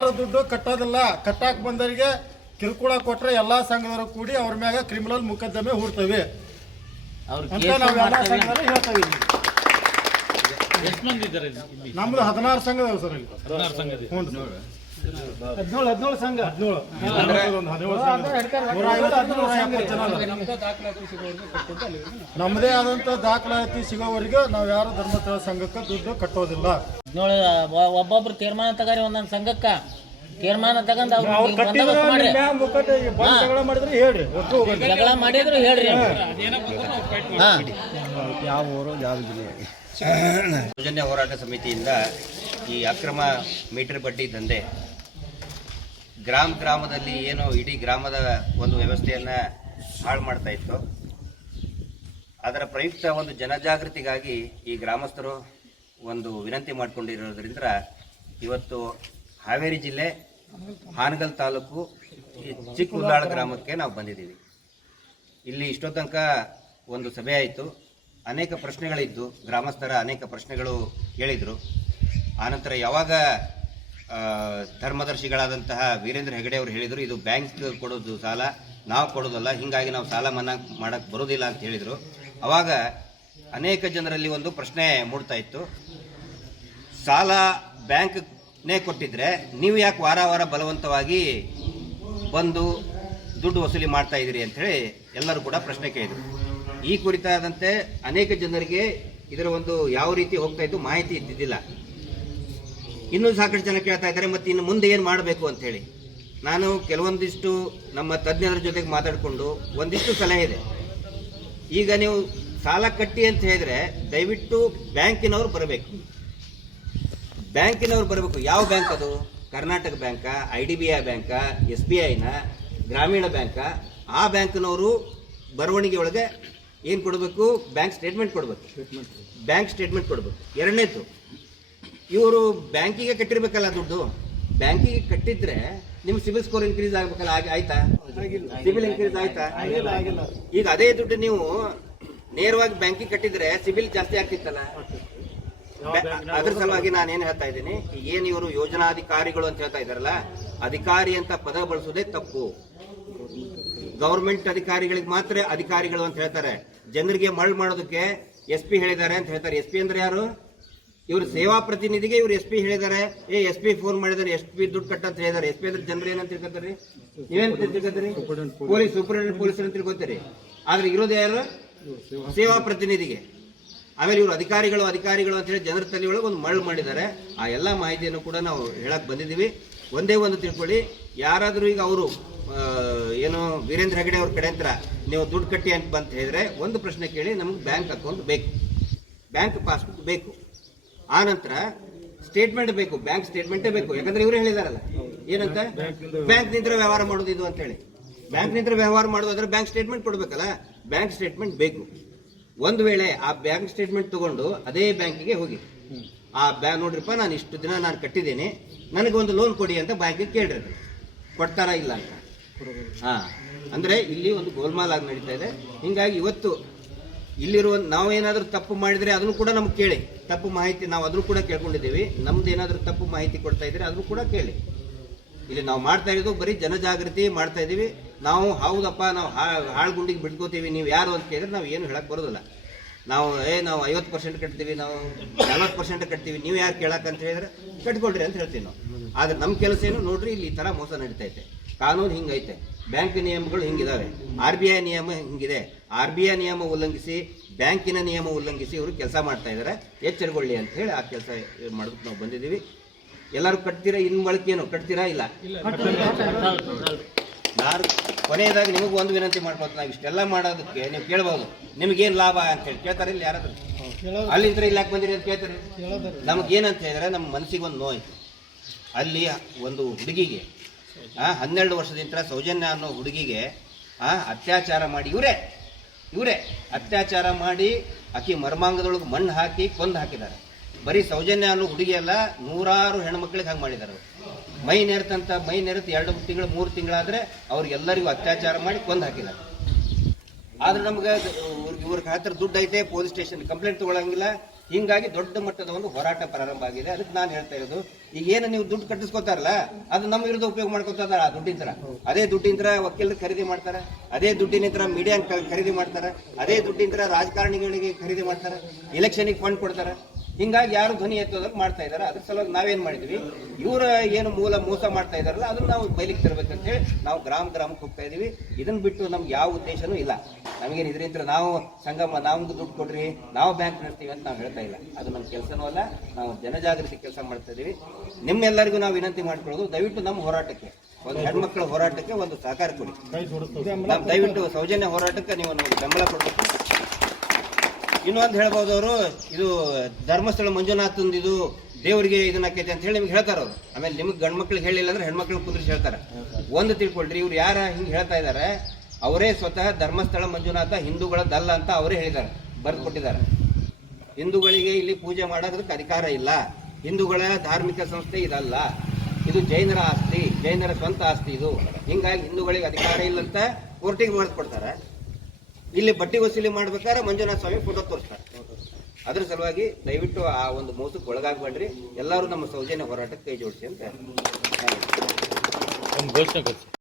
ದುಡ್ಡು ಕಟ್ಟೋದಿಲ್ಲ. ಕಟ್ಟಾಕ್ ಬಂದವರಿಗೆ ಕಿರುಕುಳ ಕೊಟ್ರೆ ಎಲ್ಲಾ ಸಂಘದವರು ಕೂಡಿ ಅವ್ರ ಮ್ಯಾಗ ಕ್ರಿಮಿನಲ್ ಮುಕದ್ದಮೆ ಹೂಡ್ತವೆ. ಅವ್ರು ಅಂತ ಕೇಸ್ ನಾವ್ ಎಲ್ಲಾ ಮಾಡ್ತೇವೆ ಸಂಘದವರು ಹೇಳ್ತೇವೆ ನಮ್ದು ಹದಿನಾರು ಸಂಘದವ್ರು ಸರ್ ಇಲ್ಲಿ. ಹದಿನಾರು ಸಂಘದ ಹ್ಞೂ ಹದಿನೇಳು ಹದಿನೇಳು ಸಂಘ. ಹದಿನೇಳು. ನಮ್ಮದೇ ಆದಂತ ದಾಖಲಾತಿ ಸಿಗೋವರೆಗೆ ನಾವು ಯಾರು ಧರ್ಮಸ್ಥಳ ಸಂಘಕ್ಕೆ ದುಡ್ಡು ಕಟ್ಟೋದಿಲ್ಲ. ಹದಿನೇಳು ಒಬ್ಬೊಬ್ರು ತೀರ್ಮಾನ ತಗಾರಿ ಒಂದೊಂದು ಸಂಘಕ್ಕ. ತೀರ್ಮಾನ ತಗೊಂಡ್ ಅವ್ರು ಜಗಳ ಮಾಡಿದ್ರೆ ಹೇಳ್ರಿ ಜಗಳ ಮಾಡಿದ್ರು ಹೇಳ್ರಿ. ಯಾವ ಊರು ಯಾವ ಜಿಲ್ಲೆ? ಸೌಜನ್ಯ ಹೋರಾಟ ಸಮಿತಿಯಿಂದ ಈ ಅಕ್ರಮ ಮೀಟರ್ ಬಡ್ಡಿ ದಂಧೆ ಗ್ರಾಮ ಗ್ರಾಮದಲ್ಲಿ ಏನು ಇಡೀ ಗ್ರಾಮದ ಒಂದು ವ್ಯವಸ್ಥೆಯನ್ನು ಹಾಳು ಮಾಡ್ತಾ ಇತ್ತು. ಅದರ ಪ್ರಯುಕ್ತ ಒಂದು ಜನಜಾಗೃತಿಗಾಗಿ ಈ ಗ್ರಾಮಸ್ಥರು ಒಂದು ವಿನಂತಿ ಮಾಡಿಕೊಂಡಿರೋದ್ರಿಂದ ಇವತ್ತು ಹಾವೇರಿ ಜಿಲ್ಲೆ, ಹಾನಗಲ್ ತಾಲೂಕು ಚಿಕ್ಕ ಉಲ್ಲಾಳ ಗ್ರಾಮಕ್ಕೆ ನಾವು ಬಂದಿದ್ದೀವಿ. ಇಲ್ಲಿ ಇಷ್ಟೋ ತನಕ ಒಂದು ಸಭೆ ಆಯಿತು. ಅನೇಕ ಪ್ರಶ್ನೆಗಳಿದ್ದು, ಗ್ರಾಮಸ್ಥರ ಅನೇಕ ಪ್ರಶ್ನೆಗಳು ಹೇಳಿದರು. ಆನಂತರ ಯಾವಾಗ ಧರ್ಮದರ್ಶಿಗಳಾದಂತಹ ವೀರೇಂದ್ರ ಹೆಗಡೆ ಅವರು ಹೇಳಿದರು, ಇದು ಬ್ಯಾಂಕ್ ಕೊಡೋದು ಸಾಲ, ನಾವು ಕೊಡೋದಲ್ಲ, ಹೀಗಾಗಿ ನಾವು ಸಾಲ ಮನ್ನಾ ಮಾಡಕ್ಕೆ ಬರೋದಿಲ್ಲ ಅಂತ ಹೇಳಿದರು. ಅವಾಗ ಅನೇಕ ಜನರಲ್ಲಿ ಒಂದು ಪ್ರಶ್ನೆ ಮೂಡ್ತಾ ಇತ್ತು. ಸಾಲ ಬ್ಯಾಂಕ್ನೇ ಕೊಟ್ಟಿದ್ರೆ ನೀವು ಯಾಕೆ ವಾರ ವಾರ ಬಲವಂತವಾಗಿ ಬಂದು ದುಡ್ಡು ವಸೂಲಿ ಮಾಡ್ತಾ ಇದ್ದೀರಿ ಅಂಥೇಳಿ ಎಲ್ಲರೂ ಕೂಡ ಪ್ರಶ್ನೆ ಕೇಳಿದರು. ಈ ಕುರಿತಾದಂತೆ ಅನೇಕ ಜನರಿಗೆ ಇದರ ಒಂದು ಯಾವ ರೀತಿ ಹೋಗ್ತಾ ಇದ್ದು ಮಾಹಿತಿ ಇದ್ದಿದ್ದಿಲ್ಲ. ಇನ್ನೂ ಸಾಕಷ್ಟು ಜನ ಕೇಳ್ತಾ ಇದ್ದಾರೆ, ಮತ್ತು ಇನ್ನು ಮುಂದೆ ಏನು ಮಾಡಬೇಕು ಅಂಥೇಳಿ ನಾನು ಕೆಲವೊಂದಿಷ್ಟು ನಮ್ಮ ತಜ್ಞರ ಜೊತೆಗೆ ಮಾತಾಡಿಕೊಂಡು ಒಂದಿಷ್ಟು ಸಲಹೆ ಇದೆ. ಈಗ ನೀವು ಸಾಲ ಕಟ್ಟಿ ಅಂತ ಹೇಳಿದ್ರೆ ದಯವಿಟ್ಟು ಬ್ಯಾಂಕಿನವರು ಬರಬೇಕು. ಬ್ಯಾಂಕಿನವ್ರು ಬರಬೇಕು. ಯಾವ ಬ್ಯಾಂಕ್ ಅದು? ಕರ್ನಾಟಕ ಬ್ಯಾಂಕಾ, ಐ ಡಿ ಬಿ ಐ ಬ್ಯಾಂಕಾ, ಎಸ್ ಬಿ ಐನ ಗ್ರಾಮೀಣ ಬ್ಯಾಂಕಾ. ಆ ಬ್ಯಾಂಕ್ನವರು ಬರವಣಿಗೆ ಒಳಗೆ ಏನು ಕೊಡಬೇಕು? ಬ್ಯಾಂಕ್ ಸ್ಟೇಟ್ಮೆಂಟ್ ಕೊಡಬೇಕು. ಬ್ಯಾಂಕ್ ಸ್ಟೇಟ್ಮೆಂಟ್ ಕೊಡಬೇಕು. ಎರಡನೇದು ಇವರು ಬ್ಯಾಂಕಿಗೆ ಕಟ್ಟಿರ್ಬೇಕಲ್ಲ ದುಡ್ಡು. ಬ್ಯಾಂಕಿಗೆ ಕಟ್ಟಿದ್ರೆ ನಿಮ್ಮ ಸಿಬಿಲ್ ಸ್ಕೋರ್ ಇನ್ಕ್ರೀಸ್ ಆಗ್ಬೇಕಲ್ಲ ಆಗ- ಆಯ್ತಾ? ಸಿಬಿಲ್ ಇನ್ಕ್ರೀಸ್ ಆಯ್ತಾ? ಈಗ ಅದೇ ದುಡ್ಡು ನೀವು ನೇರವಾಗಿ ಬ್ಯಾಂಕಿಗೆ ಕಟ್ಟಿದ್ರೆ ಸಿಬಿಲ್ ಜಾಸ್ತಿ ಆಗ್ತಿತ್ತಲ್ಲ? ಅದ್ರ ಸಲುವಾಗಿ ನಾನು ಏನ್ ಹೇಳ್ತಾ ಇದ್ದೀನಿ ಈಗ ಏನ್ ಇವರು ಯೋಜನಾಧಿಕಾರಿಗಳು ಅಂತ ಹೇಳ್ತಾ ಇದಾರಲ್ಲ ಅಧಿಕಾರಿ ಅಂತ ಪದ ಬಳಸೋದೇ ತಪ್ಪು. ಗೌರ್ಮೆಂಟ್ ಅಧಿಕಾರಿಗಳಿಗೆ ಮಾತ್ರ ಅಧಿಕಾರಿಗಳು ಅಂತ ಹೇಳ್ತಾರೆ. ಜನರಿಗೆ ಮರಳು ಮಾಡೋದಕ್ಕೆ ಎಸ್ ಪಿ ಹೇಳಿದ್ದಾರೆ ಅಂತ ಹೇಳ್ತಾರೆ. ಎಸ್ ಪಿ ಅಂದ್ರೆ ಯಾರು? ಇವರು ಸೇವಾ ಪ್ರತಿನಿಧಿಗೆ ಇವ್ರು ಎಸ್ ಪಿ ಹೇಳಿದ್ದಾರೆ. ಏ, ಎಸ್ ಪಿ ಫೋನ್ ಮಾಡಿದ್ದಾರೆ, ಎಸ್ ಪಿ ದುಡ್ಡು ಕಟ್ಟ ಅಂತ ಹೇಳಿದ್ದಾರೆ. ಎಸ್ ಪಿ ಅಂದ್ರೆ ಜನರು ಏನಂತ ತಿಳ್ಕೊತಾರೆ? ನೀವೇನ್ ತಿಳ್ಕೊತೀರಿ? ಪೊಲೀಸ್ ಸೂಪರಿಂಟೆಂಡೆಂಟ್ ಪೊಲೀಸ್ ಅಂತ ತಿಳ್ಕೊತೀರಿ. ಆದ್ರೆ ಇರೋದು ಯಾರು? ಸೇವಾ ಪ್ರತಿನಿಧಿಗೆ. ಆಮೇಲೆ ಇವರು ಅಧಿಕಾರಿಗಳು ಅಧಿಕಾರಿಗಳು ಅಂತ ಹೇಳಿ ಜನರ ತಲೆ ಒಳಗೆ ಒಂದು ಮರಳು ಮಾಡಿದ್ದಾರೆ. ಆ ಎಲ್ಲ ಮಾಹಿತಿಯನ್ನು ಕೂಡ ನಾವು ಹೇಳಕ್ ಬಂದಿದ್ದೀವಿ. ಒಂದೇ ಒಂದು ತಿಳ್ಕೊಳ್ಳಿ. ಯಾರಾದರೂ ಈಗ ಅವರು ಏನು ವೀರೇಂದ್ರ ಹೆಗಡೆ ಅವ್ರ ಕಡೆ ಅಂತ ನೀವು ದುಡ್ಡು ಕಟ್ಟಿ ಅಂತ ಬಂತ ಹೇಳಿದ್ರೆ ಒಂದು ಪ್ರಶ್ನೆ ಕೇಳಿ ನಮ್ಗೆ ಬ್ಯಾಂಕ್ ಅಕೌಂಟ್ ಬೇಕು. ಬ್ಯಾಂಕ್ ಪಾಸ್ಬುಕ್ ಬೇಕು. ಆ ನಂತರ ಸ್ಟೇಟ್ಮೆಂಟ್ ಬೇಕು ಬ್ಯಾಂಕ್ ಸ್ಟೇಟ್ಮೆಂಟೇ ಬೇಕು. ಯಾಕಂದ್ರೆ ಇವರು ಹೇಳಿದಾರಲ್ಲ. ಏನಂತ? ಬ್ಯಾಂಕ್ ನಿಂದ್ರೆ ವ್ಯವಹಾರ ಮಾಡೋದು ಇದು ಅಂತ ಹೇಳಿ. ಬ್ಯಾಂಕ್ ನಿಂದ್ರೆ ವ್ಯವಹಾರ ಮಾಡೋದಾದ್ರೆ ಬ್ಯಾಂಕ್ ಸ್ಟೇಟ್ಮೆಂಟ್ ಕೊಡ್ಬೇಕಲ್ಲ? ಬ್ಯಾಂಕ್ ಸ್ಟೇಟ್ಮೆಂಟ್ ಬೇಕು. ಒಂದು ವೇಳೆ ಆ ಬ್ಯಾಂಕ್ ಸ್ಟೇಟ್ಮೆಂಟ್ ತಗೊಂಡು ಅದೇ ಬ್ಯಾಂಕಿಗೆ ಹೋಗಿ. ಆ ಬ್ಯಾಂಕ್ ನೋಡ್ರಿಪ್ಪ ನಾನು ಇಷ್ಟು ದಿನ ನಾನು ಕಟ್ಟಿದ್ದೇನೆ. ನನಗೆ ಒಂದು ಲೋನ್ ಕೊಡಿ ಅಂತ ಬ್ಯಾಂಕಿಗೆ ಕೇಳ್ರಿ ಕೊಡ್ತಾರ ಕೊಡ್ತಾರಾ ಇಲ್ಲ ಅಂತ. ಹಾ. ಅಂದ್ರೆ ಇಲ್ಲಿ ಒಂದು ಗೋಲ್ಮಾಲ್ ಆಗಿ ನಡೀತಾ ಇದೆ. ಹಿಂಗಾಗಿ ಇವತ್ತು ಇಲ್ಲಿರುವ ನಾವೇನಾದ್ರೂ ತಪ್ಪು ಮಾಡಿದ್ರೆ ಅದನ್ನು ಕೂಡ ನಮ್ಗೆ ಕೇಳಿ. ತಪ್ಪು ಮಾಹಿತಿ ನಾವು ಅದನ್ನು ಕೂಡ ಕೇಳ್ಕೊಂಡಿದ್ದೀವಿ. ನಮ್ದು ಏನಾದರೂ ತಪ್ಪು ಮಾಹಿತಿ ಕೊಡ್ತಾ ಇದ್ರೆ ಅದನ್ನು ಕೂಡ ಕೇಳಿ. ಇಲ್ಲಿ ನಾವು ಮಾಡ್ತಾ ಇರೋದು ಬರೀ ಜನಜಾಗೃತಿ ಮಾಡ್ತಾ ಇದೀವಿ ನಾವು ಹೌದಪ್ಪ, ನಾವು ಹಾಳು ಗುಂಡಿಗೆ ಬಿಟ್ಕೋತೀವಿ, ನೀವು ಯಾರು ಅಂತ ಕೇಳಿದ್ರೆ ನಾವು ಏನು ಹೇಳಕ್ ಬರೋದಿಲ್ಲ. ನಾವು, ಏ, ನಾವು ಐವತ್ತು ಪರ್ಸೆಂಟ್ ಕಟ್ತೀವಿ, ನಾವು ನಲ್ವತ್ತು ಪರ್ಸೆಂಟ್ ಕಟ್ತೀವಿ, ನೀವು ಯಾರು ಕೇಳಕ್ ಅಂತ ಹೇಳಿದ್ರೆ ಕಟ್ಕೊಳ್ರಿ ಅಂತ ಹೇಳ್ತೀವಿ ನಾವು. ಆದ್ರೆ ನಮ್ಮ ಕೆಲಸ ಏನು, ನೋಡ್ರಿ, ಇಲ್ಲಿ ಈ ಥರ ಮೋಸ ನಡೀತೈತೆ. ಕಾನೂನು ಹಿಂಗೈತೆ. ಬ್ಯಾಂಕ್ ನಿಯಮಗಳು ಹಿಂಗಿದಾವೆ. ಆರ್ ಬಿ ಐ ನಿಯಮ ಹಿಂಗಿದೆ. ಆರ್ ಬಿ ಐ ನಿಯಮ ಉಲ್ಲಂಘಿಸಿ, ಬ್ಯಾಂಕಿನ ನಿಯಮ ಉಲ್ಲಂಘಿಸಿ ಇವರು ಕೆಲಸ ಮಾಡ್ತಾ ಇದ್ದಾರೆ ಎಚ್ಚರಗೊಳ್ಳಿ ಅಂತ ಹೇಳಿ ಆ ಕೆಲಸ ಮಾಡೋದಕ್ಕೆ ನಾವು ಬಂದಿದ್ದೀವಿ. ಎಲ್ಲರೂ ಕಟ್ತೀರಾ? ಇನ್ ಬಳಕೇನು ಕಟ್ತೀರಾ ಇಲ್ಲ? ನಾನು ಕೊನೆಯದಾಗಿ ನಿಮಗೆ ಒಂದು ವಿನಂತಿ ಮಾಡ್ಬೋದು ನಾವು ಇಷ್ಟೆಲ್ಲ ಮಾಡೋದಕ್ಕೆ ನೀವು ಕೇಳ್ಬೋದು. ನಿಮಗೇನು ಲಾಭ ಅಂತ ಹೇಳಿ. ಕೇಳ್ತಾರೆ ಇಲ್ಲಿ ಯಾರಾದ್ರೂ? ಅಲ್ಲಿಂದ ಇಲ್ಲಿ ಯಾಕೆ ಬಂದಿರಿ ಅಂತ ಕೇಳ್ತಾರೆ? ನಮಗೇನಂತ ಹೇಳಿದ್ರೆ ನಮ್ಮ ಮನಸ್ಸಿಗೆ ಒಂದು ನೋಯ್ತು ಅಲ್ಲಿ ಒಂದು ಹುಡುಗಿಗೆ ಹನ್ನೆರಡು ವರ್ಷದಿಂದ ಸೌಜನ್ಯ ಅನ್ನೋ ಹುಡುಗಿಗೆ ಆ, ಅತ್ಯಾಚಾರ ಮಾಡಿ ಇವರೇ ಇವರೇ ಅತ್ಯಾಚಾರ ಮಾಡಿ ಆಕೆ ಮರ್ಮಾಂಗದೊಳಗೆ ಮಣ್ಣು ಹಾಕಿ ಕೊಂದು ಹಾಕಿದ್ದಾರೆ. ಬರೀ ಸೌಜನ್ಯ ಅನ್ನೋ ಹುಡುಗಿ ಅಲ್ಲ ನೂರಾರು ಹೆಣ್ಮಕ್ಳಿಗೆ ಹಂಗೆ ಮಾಡಿದ್ದಾರೆ ಮೈ ನೆರೆತಂತ ಮೈ ನೆರೆತು ಎರಡು ತಿಂಗಳು ಮೂರು ತಿಂಗಳಾದರೆ ಅವ್ರಿಗೆಲ್ಲರಿಗೂ ಅತ್ಯಾಚಾರ ಮಾಡಿ ಕೊಂದು ಹಾಕಿದ್ದಾರೆ. ಆದ್ರೆ ನಮ್ಗೆ ಇವ್ರ ಹತ್ರ ದುಡ್ಡು ಐತೆ ಪೊಲೀಸ್ ಸ್ಟೇಷನ್ ಕಂಪ್ಲೇಂಟ್ ತಗೊಳಂಗಿಲ್ಲ. ಹಿಂಗಾಗಿ ದೊಡ್ಡ ಮಟ್ಟದ ಒಂದು ಹೋರಾಟ ಪ್ರಾರಂಭ ಆಗಿದೆ. ಅದಕ್ಕೆ ನಾನು ಹೇಳ್ತಾ ಇರೋದು, ಈಗ ಏನು ನೀವು ದುಡ್ಡು ಕಟ್ಟಿಸ್ಕೊತಾರಲ್ಲ, ಅದು ನಮ್ಮ ವಿರುದ್ಧ ಉಪಯೋಗ ಮಾಡ್ಕೊತಾರ ಆ ದುಡ್ಡಿಂತ್ರ ಅದೇ ದುಡ್ಡಿಂತ್ರ ವಕೀಲರು ಖರೀದಿ ಮಾಡ್ತಾರೆ, ಅದೇ ದುಡ್ಡಿನಿಂದ ಮೀಡಿಯಾ ಖರೀದಿ ಮಾಡ್ತಾರೆ, ಅದೇ ದುಡ್ಡಿಂತ್ರ ರಾಜಕಾರಣಿಗಳಿಗೆ ಖರೀದಿ ಮಾಡ್ತಾರೆ ಇಲೆಕ್ಷನ್ಗೆ ಫಂಡ್ ಕೊಡ್ತಾರೆ. ಹಿಂಗಾಗಿ ಯಾರು ಧ್ವನಿ ಎತ್ತೋದಕ್ಕೆ ಮಾಡ್ತಾ ಇದಾರೆ. ಅದ್ರ ಸಲುವಾಗಿ ನಾವೇನ್ ಮಾಡಿದ್ವಿ? ಇವರ ಏನು ಮೂಲ ಮೋಸ ಮಾಡ್ತಾ ಇದಾರಲ್ಲ ಅದನ್ನ ನಾವು ಬಯಲಿಗೆ ತರಬೇಕಂತ ಹೇಳಿ ನಾವು ಗ್ರಾಮ ಗ್ರಾಮಕ್ಕೆ ಹೋಗ್ತಾ ಇದೀವಿ. ಇದನ್ನ ಬಿಟ್ಟು ನಮ್ಗೆ ಯಾವ ಉದ್ದೇಶನೂ ಇಲ್ಲ. ನಮಗೇನು ಇದರಿಂದ ನಾವು ಸಂಗಮ ನಾವು ದುಡ್ಡು ಕೊಡ್ರಿ ನಾವು ಬ್ಯಾಂಕ್ ನಡೆಸ್ತೀವಿ ಅಂತ ನಾವು ಹೇಳ್ತಾ ಇಲ್ಲ. ಅದು ನಮ್ಮ ಕೆಲಸನೂ ಅಲ್ಲ ನಾವು ಜನಜಾಗೃತಿ ಕೆಲಸ ಮಾಡ್ತಾ ಇದೀವಿ. ನಿಮ್ಮೆಲ್ಲರಿಗೂ ನಾವು ವಿನಂತಿ ಮಾಡ್ಕೊಳ್ಳೋದು ದಯವಿಟ್ಟು ನಮ್ಮ ಹೋರಾಟಕ್ಕೆ ಒಂದು ಹೆಣ್ಮಕ್ಳ ಹೋರಾಟಕ್ಕೆ ಒಂದು ಸಹಕಾರ ಕೊಡಿ. ನಾವು ದಯವಿಟ್ಟು ಸೌಜನ್ಯ ಹೋರಾಟಕ್ಕೆ ನೀವು ನಮಗೆ ಬೆಂಬಲ ಕೊಡಬೇಕು. ಇನ್ನೊಂದು ಹೇಳ್ಬೋದು ಅವರು, ಇದು ಧರ್ಮಸ್ಥಳ ಮಂಜುನಾಥಂದು ಇದು ದೇವರಿಗೆ ಇದನ್ನ ಆಕೈತೆ ಅಂತ ಹೇಳಿ ನಿಮ್ಗೆ ಹೇಳ್ತಾರ ಅವ್ರು. ಆಮೇಲೆ ನಿಮ್ಗೆ ಗಂಡ್ ಮಕ್ಳಿಗೆ ಹೇಳಿಲ್ಲ ಅಂದ್ರೆ ಹೆಣ್ಮಕ್ಳಿಗೆ ಕುಂದ್ರಿಸಿ ಹೇಳ್ತಾರೆ. ಒಂದು ತಿಳ್ಕೊಳ್ರಿ, ಇವ್ರು ಯಾರ ಹಿಂಗೆ ಹೇಳ್ತಾ ಇದ್ದಾರೆ, ಅವರೇ ಸ್ವತಃ ಧರ್ಮಸ್ಥಳ ಮಂಜುನಾಥ ಹಿಂದೂಗಳದ್ದಲ್ಲ ಅಂತ ಅವರೇ ಹೇಳಿದ್ದಾರೆ ಬರೆದು ಕೊಟ್ಟಿದ್ದಾರೆ ಹಿಂದೂಗಳಿಗೆ ಇಲ್ಲಿ ಪೂಜೆ ಮಾಡೋದಕ್ಕೆ ಅಧಿಕಾರ ಇಲ್ಲ. ಹಿಂದೂಗಳ ಧಾರ್ಮಿಕ ಸಂಸ್ಥೆ ಇದಲ್ಲ. ಇದು ಜೈನರ ಆಸ್ತಿ, ಜೈನರ ಸ್ವಂತ ಆಸ್ತಿ ಇದು. ಹಿಂಗಾಗಿ ಹಿಂದೂಗಳಿಗೆ ಅಧಿಕಾರ ಇಲ್ಲ ಅಂತ ಕೋರ್ಟಿಗೆ ಬರೆದು ಕೊಡ್ತಾರೆ ಇಲ್ಲಿ ಬಟ್ಟಿ ವಸೂಲಿ ಮಾಡ್ಬೇಕಾದ್ರೆ ಮಂಜುನಾಥ ಸ್ವಾಮಿ ಫೋಟೋ ತೋರಿಸ್ತಾರೆ. ಅದ್ರ ಸಲುವಾಗಿ ದಯವಿಟ್ಟು ಆ ಒಂದು ಮೋಸಕ್ಕೆ ಒಳಗಾಗಬೇಡ್ರಿ. ಎಲ್ಲರೂ ನಮ್ಮ ಸೌಜನ್ಯ ಹೋರಾಟಕ್ಕೆ ಕೈ ಜೋಡಿಸಿ ಅಂತ